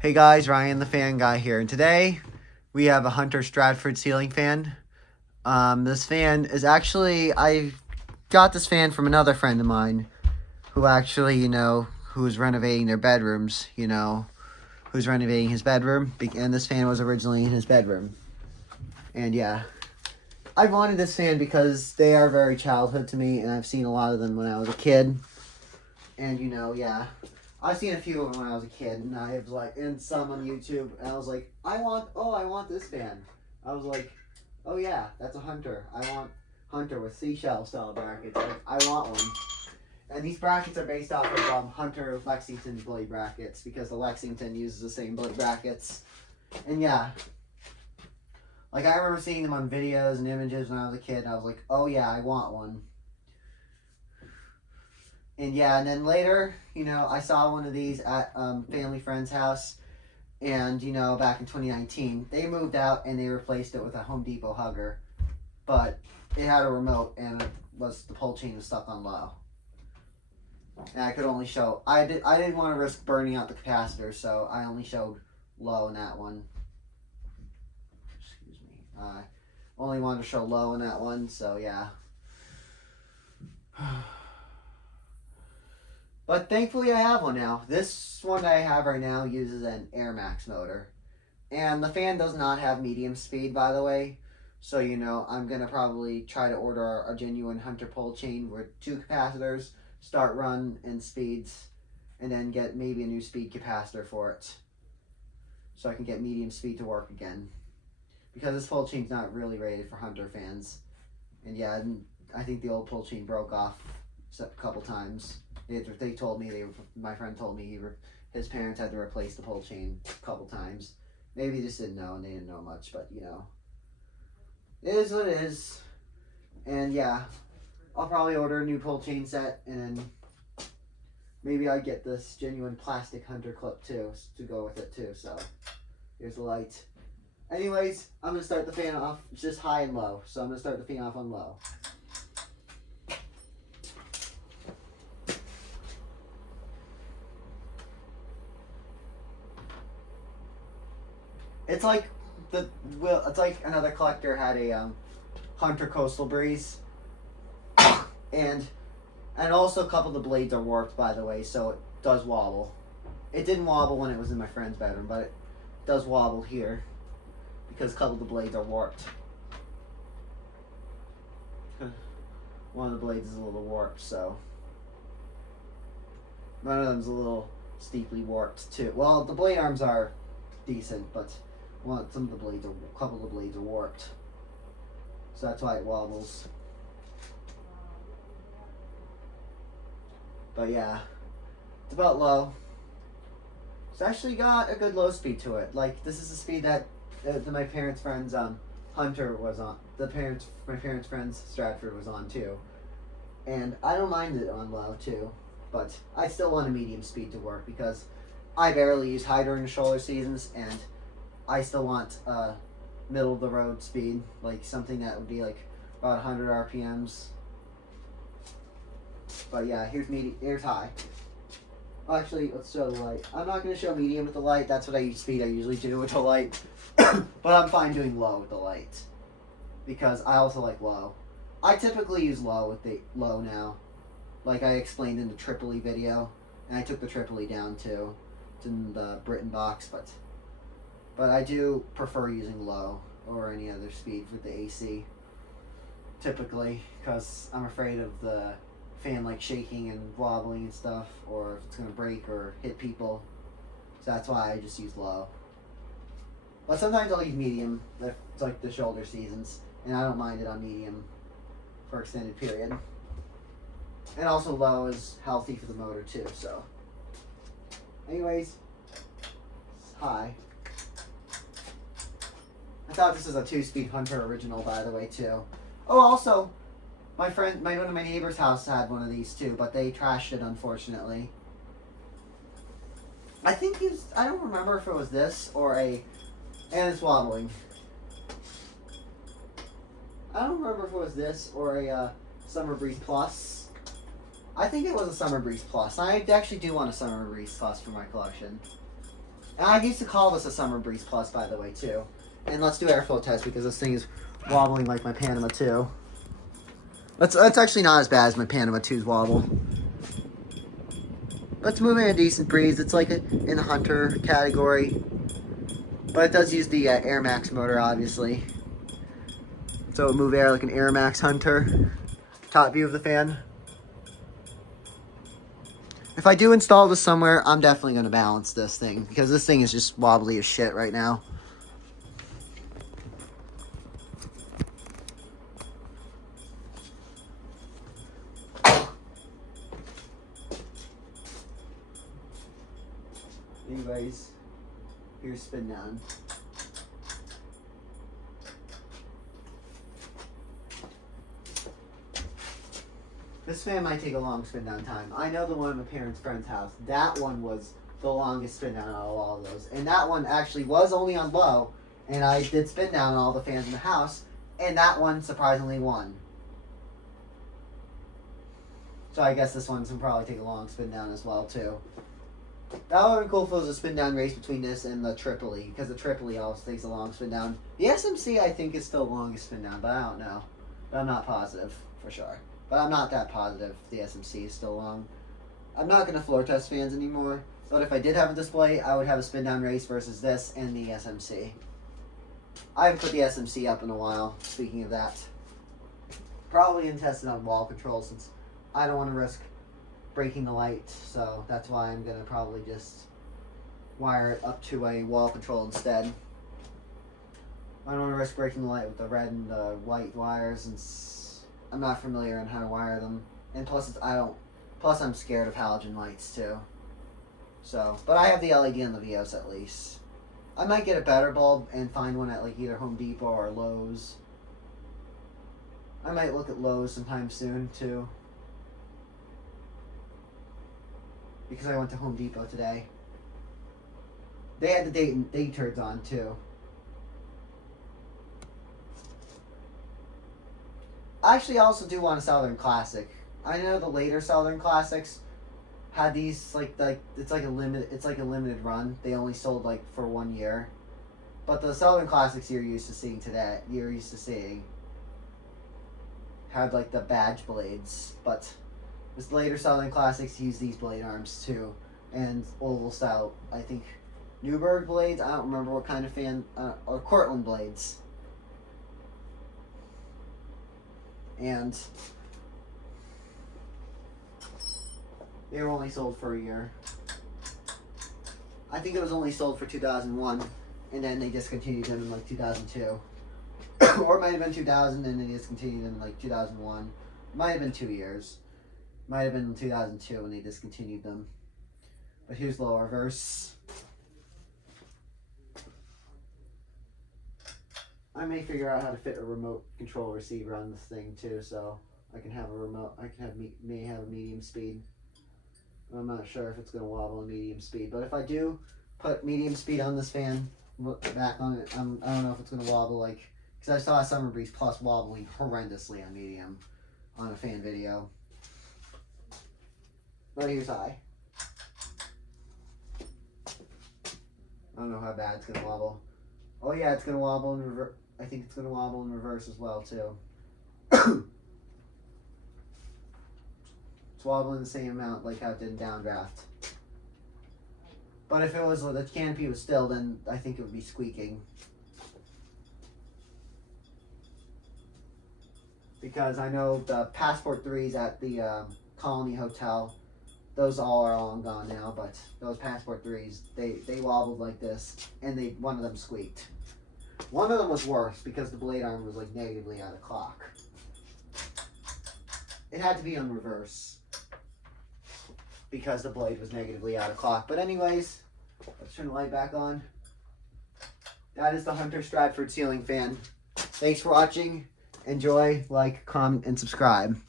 Hey guys, Ryan the fan guy here, and today we have a Hunter Stratford ceiling fan. This fan is actually, I got this fan from another friend of mine who actually, who was renovating their bedrooms, who's renovating his bedroom, and this fan was originally in his bedroom. And yeah, I wanted this fan because they are very childhood to me, and I've seen a lot of them when I was a kid. And yeah. I've seen a few of them when I was a kid, and I was like, and some on YouTube, and I was like, I want this fan. I was like, oh yeah, that's a Hunter. I want Hunter with seashell style brackets. Like, I want one. And these brackets are based off of Hunter Lexington blade brackets, because the Lexington uses the same blade brackets. And yeah, like I remember seeing them on videos and images when I was a kid, and I was like, oh yeah, I want one. And yeah, and then later, I saw one of these at family friend's house, and back in 2019, they moved out and they replaced it with a Home Depot hugger, but it had a remote and the pull chain was stuck on low, and I could only show. I didn't want to risk burning out the capacitor, so I only showed low in that one. Excuse me. I only wanted to show low in that one, so yeah. But thankfully I have one now. This one that I have right now uses an Air Max motor. And the fan does not have medium speed, by the way. So, I'm going to probably try to order a genuine Hunter pull chain with 2 capacitors, start run and speeds, and then get maybe a new speed capacitor for it. So I can get medium speed to work again. Because this pull chain's not really rated for Hunter fans. And yeah, I think the old pull chain broke off a couple times. They told me, my friend told me his parents had to replace the pull chain a couple times. Maybe he just didn't know and they didn't know much, but it is what it is. And yeah, I'll probably order a new pull chain set, and then maybe I get this genuine plastic Hunter clip too to go with it too. So here's the light. Anyways, I'm gonna start the fan off. It's just high and low, so I'm gonna start the fan off on low. It's like it's like another collector had a Hunter Coastal Breeze, and also a couple of the blades are warped, by the way, so it does wobble. It didn't wobble when it was in my friend's bedroom, but it does wobble here because a couple of the blades are warped. One of the blades is a little warped, so one of them's a little steeply warped too. Well, the blade arms are decent, but a couple of the blades are warped, so that's why it wobbles. But yeah, it's about low. It's actually got a good low speed to it. Like, this is the speed that my parents' friend's Hunter was on. My parents' friend's Stratford was on too, and I don't mind it on low too, but I still want a medium speed to work because I barely use high during the shoulder seasons, and I still want middle of the road speed, like something that would be like about 100 RPMs. But yeah, here's high. Actually, let's show the light. I'm not going to show medium with the light. That's what I usually do with the light. But I'm fine doing low with the light, because I also like low. I typically use low with the low now, like I explained in the Tripoli video, and I took the Tripoli down too. It's in the Britain box, but I do prefer using low or any other speed for the AC, typically, because I'm afraid of the fan like shaking and wobbling and stuff, or if it's going to break or hit people. So that's why I just use low. But sometimes I'll use medium, if it's like the shoulder seasons, and I don't mind it on medium for extended period. And also low is healthy for the motor too, so. Anyways, it's high. I thought this was a 2-speed Hunter original, by the way, too. Oh, also, one of my neighbor's house had one of these too, but they trashed it, unfortunately. I don't remember if it was this or and it's wobbling. I don't remember if it was this or a Summer Breeze Plus. I think it was a Summer Breeze Plus. I actually do want a Summer Breeze Plus for my collection. And I used to call this a Summer Breeze Plus, by the way, too. And let's do airflow test because this thing is wobbling like my Panama 2. That's actually not as bad as my Panama 2's wobble. But it's moving at a decent breeze. It's like in the Hunter category. But it does use the Air Max motor, obviously. So it move air like an Air Max Hunter. Top view of the fan. If I do install this somewhere, I'm definitely going to balance this thing. Because this thing is just wobbly as shit right now. Anyways, here's spin down. This fan might take a long spin down time. I know the one at my parents' friend's house. That one was the longest spin down out of all of those. And that one actually was only on low. And I did spin down all the fans in the house. And that one surprisingly won. So I guess this one's going to probably take a long spin down as well too. That would have been cool if it was a spin down race between this and the Tripoli. Because the Tripoli always takes a long spin down. The SMC I think is still the longest spin down. But I don't know. But I'm not positive for sure. But I'm not that positive the SMC is still long. I'm not going to floor test fans anymore. But if I did have a display, I would have a spin down race versus this and the SMC. I haven't put the SMC up in a while, speaking of that. Probably going to test it on wall control since I don't want to risk breaking the light. So that's why I'm going to probably just wire it up to a wall control instead. I don't want to risk breaking the light with the red and the white wires and I'm not familiar on how to wire them, and plus I'm scared of halogen lights too. So, but I have the LED on the Vios at least. I might get a better bulb and find one at like either Home Depot or Lowe's. I might look at Lowe's sometime soon too, because I went to Home Depot today. They had the date turds on too. Actually, I also do want a Southern Classic. I know the later Southern Classics had these it's like a limited run. They only sold like for 1 year. But the Southern Classics you're used to seeing had like the badge blades. But this later Southern Classics use these blade arms too, and oval style. I think Newburgh blades. I don't remember what kind of fan or Cortland blades. And they were only sold for a year. I think it was only sold for 2001, and then they discontinued them in like 2002. Or it might have been 2000 and they discontinued them in like 2001. Might have been 2 years. Might have been 2002 when they discontinued them. But here's low reverse. I may figure out how to fit a remote control receiver on this thing too, so I can have a remote. May have a medium speed. I'm not sure if it's going to wobble in medium speed, but if I do put medium speed on this fan, back on it, I don't know if it's going to wobble like, because I saw a Summer Breeze Plus wobbling horrendously on medium on a fan video. But here's high. I don't know how bad it's going to wobble. Oh yeah, it's going to wobble in reverse. I think it's going to wobble in reverse as well, too. It's wobbling the same amount like how it did in downdraft. But if it was, the canopy was still, then I think it would be squeaking. Because I know the Passport 3s at the Colony Hotel, those all are long gone now, but those Passport 3s, they wobbled like this, and one of them squeaked. One of them was worse because the blade arm was like negatively out of clock. It had to be on reverse because the blade was negatively out of clock. But anyways, let's turn the light back on. That is the Hunter Stratford ceiling fan. Thanks for watching. Enjoy, like, comment, and subscribe.